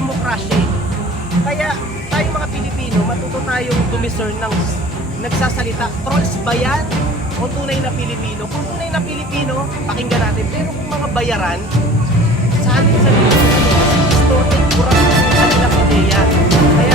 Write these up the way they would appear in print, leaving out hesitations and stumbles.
demokrasya eh. Kaya tayo mga Pilipino, matuto tayong dumiscern ng nagsasalita. Trolls ba yan? O tunay na Pilipino? Kung tunay na Pilipino, pakinggan natin. Pero kung mga bayaran, sa atin sa distorted, kurang yung kanilang ideya. Kaya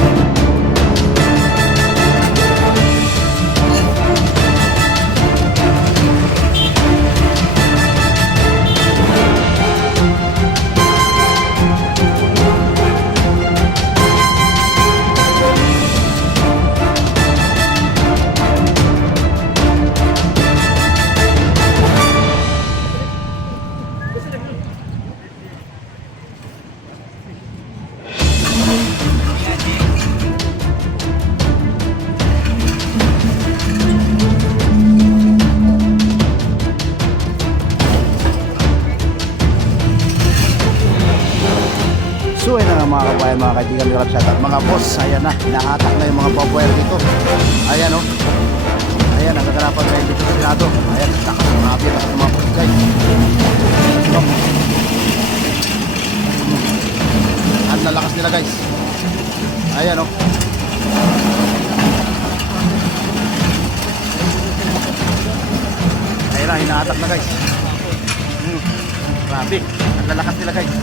So ayun na nga mga kabayan, mga kaibigan, mga shoutout, mga boss. Ayan na, hinahatak na yung mga bobwire dito. Ayan o. Ayan, nagkakarapan na yung dito sa Senado. Ayan, nakasamabi na sa mga boss guys. Ang lalakas nila guys. Ayan o. Ayan na, hinahatak na guys. Grabe, ang lalakas nila guys.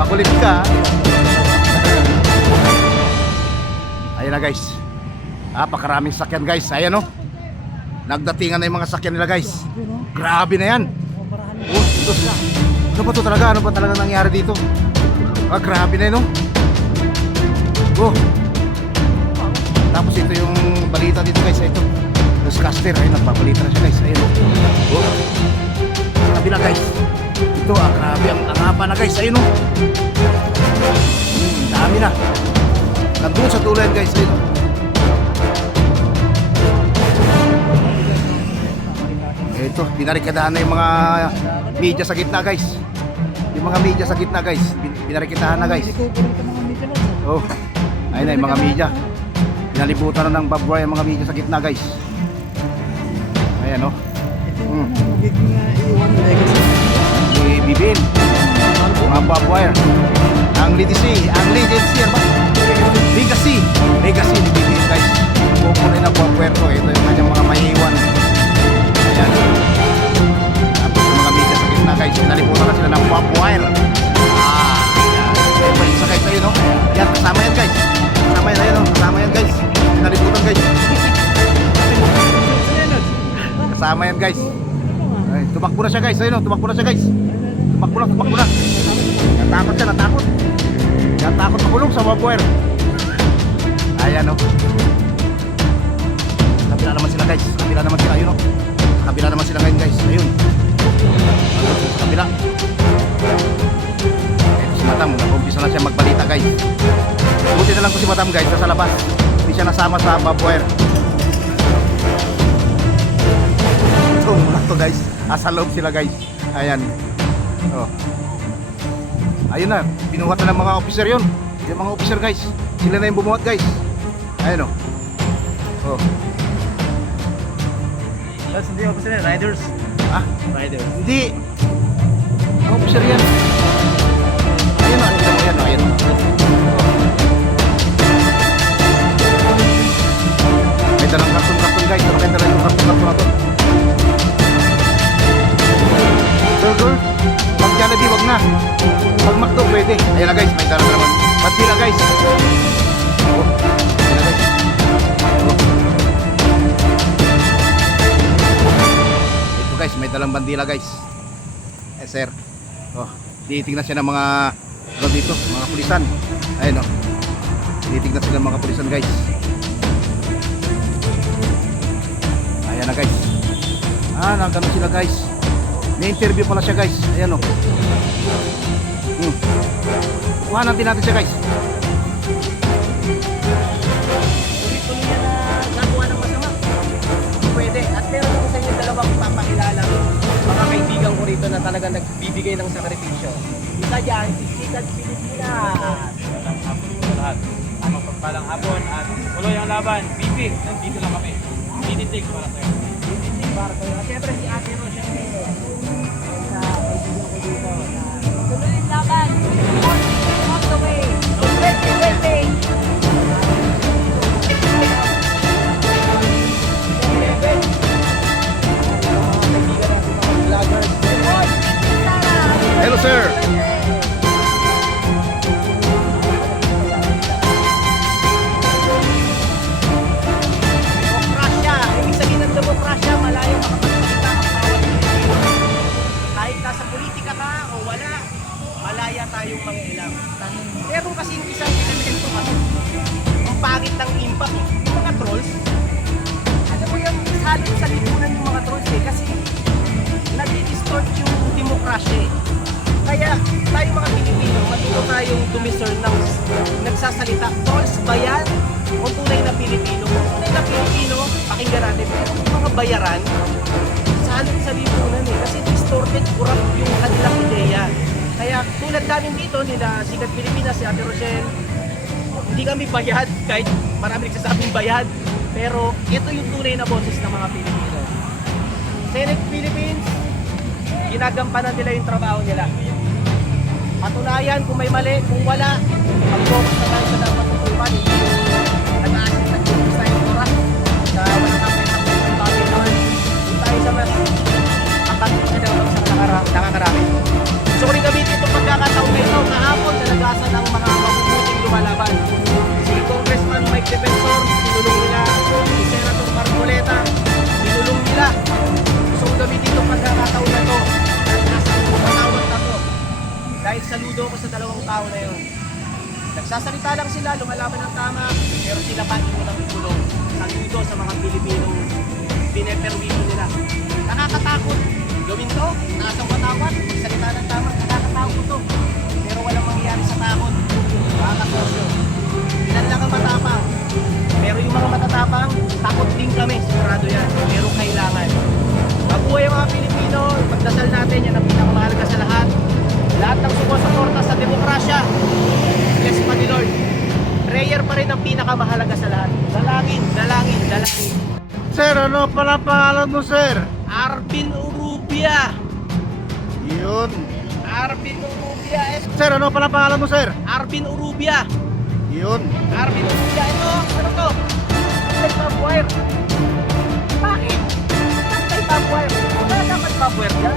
Makulit ka. Ayan na guys. Pakaraming sakyan guys. Ayan o. Nagdatingan na yung mga sakyan nila guys. Grabe na yan. Oh, ito. Ano ba ito talaga? Ano ba talaga nangyari dito? Grabe na yun o. Oh. Tapos ito yung balita dito guys. Ito. Newscaster. Ayun, nagpabalita na siya guys. Ayan o. Oh. Sa kabila guys. Ito, grabe, ang haba na guys. Ayun o. Dami na. Nandun sa tuloyan guys. Ayun o. Ito, pinarikadahan na yung mga media sa gitna guys. Yung mga media sa gitna guys. Pinarikadahan na guys. Oh, ayun na yung mga media. Pinalibutan na ng barbwire yung mga media sa gitna guys. Ayan o. Bibin, mga barbwire, ang legacy ni Bibin guys. Pupunin na barbwire ko. Ito yung kanyang mga maiiwan. Ayan. Tapos yung mga media sa gitna guys, naliputan na sila ng barbwire. Ayan. Isa guys, ayun o. Ayan, kasama yan guys. Kasama yan guys. Naliputan guys. Kasama yan guys. Ay, tumakbo na siya guys. Ayun o, tumakbo na siya guys. Tumakbo na. Natakot siya, natakot. Natakot makulong sa barbwire. Ayan o. Kabila naman sila guys. Kabila naman sila, ayun o. Kabila naman sila ngayon guys. Ayun. Sa kabila. Ito si Madam. Nag-umpisa na siya magbalita guys. Buti na lang ko si Madam guys. Nasa labas. Hindi siya nasama sa barbwire. Ito muna to guys. Asa loob sila guys. Ayan. Oh. Ayun na, binuhat na ng mga officer yun. Yung mga officer guys. Sila na yung bumuhat guys. Ayun o. Oh. that's hindi officer yan, riders. Riders. Hindi. Mga officer yan. Ayun o, ito mo yan o. Ayun o. May dalang karton-karton guys. Pero kayo dalang yung karton-karton na to. Burger. Pag Jollibee, wag na. Pag McDo, pwede. Ayan na guys, may dala na naman. Pati na guys. Oh, ayan na guys. Oh. Ito guys, may dalang bandila guys. Sir. Oh, titingnan siya ng mga ano dito, mga pulisan. Ayun oh. Titingnan sila ng mga pulisan guys. Ayan na guys. Nagano sila guys. May interview pala siya guys. Ayan o. Kuha natin siya guys. Tuloy niya na gagawa ng masama. dito na talagang nagbibigay ng sakripisyo. Isa dyan, si Sikat Pilipinas. Magandang hapon po sa lahat. Mapagpalang hapon at tuloy ang laban. BP, nandito lang kami. Tinitig para sa'yo. Tinitig para kayo. At syempre si Ate Rochelle. Sa kaibigan ko dito. Tuloy ang laban. All the way. Wait. Hello sir. Demokrasya. Ibig sabihin ng demokrasya, malayo makapagsalita ang bawat Pilipino. Kahit nasa politika ka o wala, malaya tayong mangialam. Meron kasing isang elemento kasi, ang pangit ng impact. Yung mga trolls, alam mo yung halong sa lipunan yung mga trolls kasi nag-distort yung demokrasya eh. Kaya tayo mga Pilipino, matuto tayong dumiscern ng nagsasalita. Trolls ba yan? O tunay na Pilipino? Kung tunay na Pilipino, pakinggan natin. Pero kung mga bayaran, salot sa lipunan eh. Kasi distorted, corrupt yung kanilang ideya. Kaya tulad namin dito, nila Sikat Pilipinas, si Ate Rochelle, hindi kami bayad, kahit marami nagsasabing bayad. Pero ito yung tunay na boses ng mga Pilipino. Senate Philippines, ginagampanan nila yung trabaho nila. Patunayan kung may mali, kung wala, mag-focus na tayo sa dapat tutupan. Hindi yung nag-aasin na yung sa Indora, sa walang kapit ng Babylon. Doon tayo sa mas kapatid na daw sa nakakarami. Gusto ko rin gamitin itong pagkakataon na ito, kahapon nalagasan ng mga mabubuting lumalaban. Si Congressman Mike Defensor, tinulong nila. Si Senator Marcoleta, tinulong nila. Gusto ko gamitin itong pagkakataon na ito. Nasa matawag na to. Dahil saludo ko sa dalawang tao na yun. Nagsasalita lang sila, lumalaban ng tama, pero sila pa hindi mo lang itulong. Saludo sa mga Pilipinong pineperwisyo nila. Nakakatakot. Gawin to, taas ang patawad, magsalita ng tama, nakakatakot to. Pero walang mangyayari sa takot. Makakasosyo. Ilan lang ang matapang. Pero yung mga matatapang, takot din kami, sigurado yan. Pero kailangan. Mabuhay ang mga Pilipino, pagdasal natin, yan ang pinakamahalaga sa lahat. Lahat ng sumusuporta sa demokrasya, bless pa ni Lord. Prayer pa rin ang pinakamahalaga sa lahat. Dalangin. Sir, ano pala pangalan mo sir? Arvin Urubia. Yun. Arvin Urubia. Sir, ano pala pangalan mo sir? Arvin Urubia. Yun. Arvin Urubia. Ito, ano to? May top wire. Bakit? May top wire. Wala dapat top wire dyan.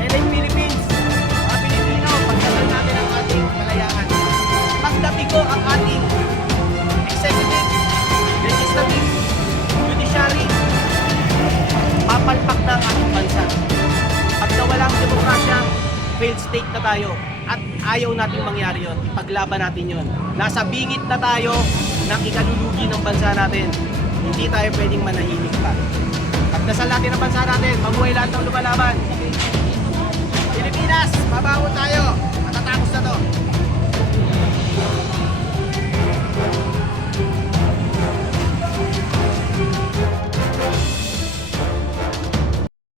Senate Philippines. Mga Pilipino, pagdasal natin ang ating kalayaan. Pagdabigo ang ating executive, legislative, judiciary, papalpak na ang ating bansa. Pag nawalang demokrasya, failed state na tayo. At ayaw nating mangyari yun. Ipaglaban natin yun. Nasa bingit na tayo ng ikalulugi ng bansa natin. Hindi tayo pwedeng manahimik pa. Pagdasal natin ang bansa natin, mabuhay lahat ng lumalaban. Pilipinas, mabaho